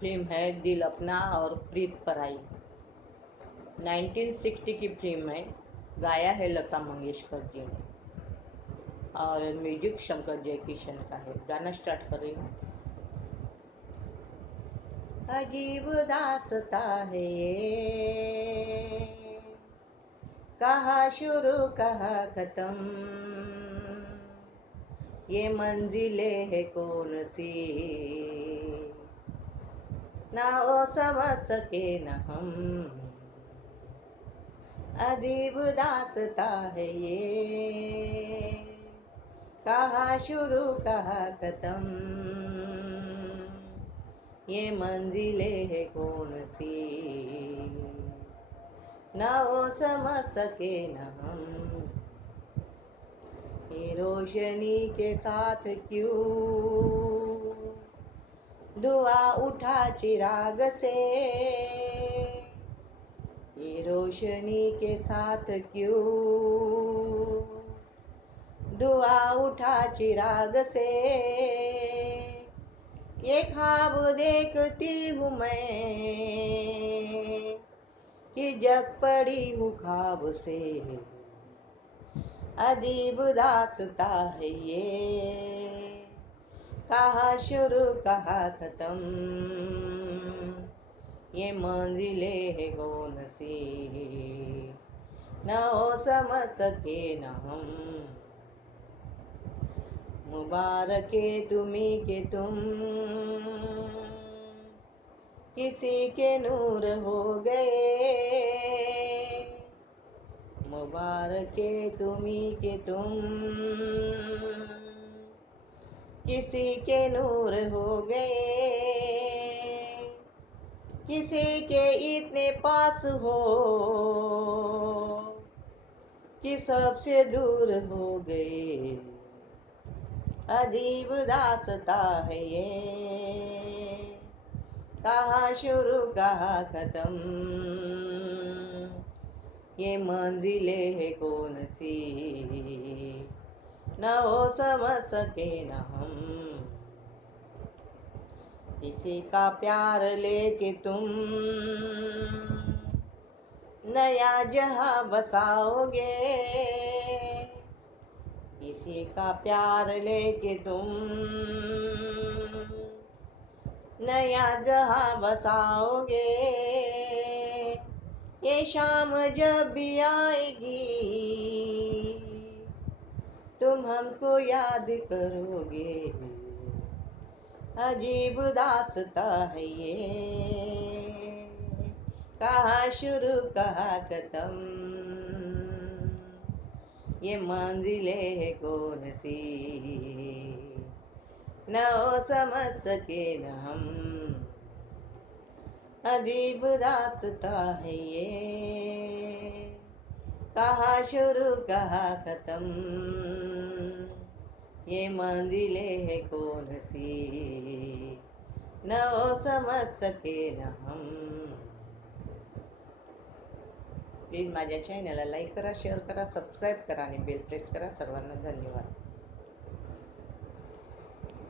Film है दिल अपना और प्रीत पराई। 1960 की फिल्म है। गाया है लता मंगेशकर जी ने और म्यूजिक शंकर जयकिशन का है। गाना स्टार्ट कर रही हूँ। अजीब दास्ता है ये, कहाँ शुरू कहाँ खत्म, ये मंजिलें है कौन सी, ना वो समझ सके न हम। अजीब दास्ता है ये, कहाँ शुरू कहाँ खत्म, ये मंजिलें है कौन सी, ना वो समझ सके न हम। ये रोशनी के साथ क्यों धुआ उठा चिराग से, ये रोशनी के साथ क्यों धुआ उठा चिराग से, ये ख्वाब देखती हूँ मैं कि जग पड़ी हूँ ख्वाब से। अजीब दास्ता है ये, कहाँ शुरू कहाँ खत्म, ये मंजिलें है कौन सी, न हो समझ सके न हम। मुबारके तुम्ही के तुम किसी के नूर हो गए, मुबारके तुम्ही के तुम किसी के नूर हो गए, किसी के इतने पास हो कि सबसे दूर हो गए। अजीब दास्ता है ये, कहाँ शुरू कहाँ खत्म, ये मंजिलें है कौन सी, न वो समझ सके न हम। किसी का प्यार लेके तुम नया जहां बसाओगे, किसी का प्यार लेके तुम नया जहां बसाओगे, ये शाम जब भी आएगी तुम हमको याद करोगे। अजीब दास्ता है ये, कहाँ शुरू कहाँ खत्म, ये मंजिलें है कौन सी, न वो समझ सके न हम। अजीब दास्ता है ये, कहाँ शुरू कहाँ खत्म, ये मंजिलें है कौन सी, न वो समझ सके न हम। प्लीज माझ्या चॅनलला लाईक करा, शेअर करा, सबस्क्राईब करा आणि बेल प्रेस करा. सर्वांना धन्यवाद.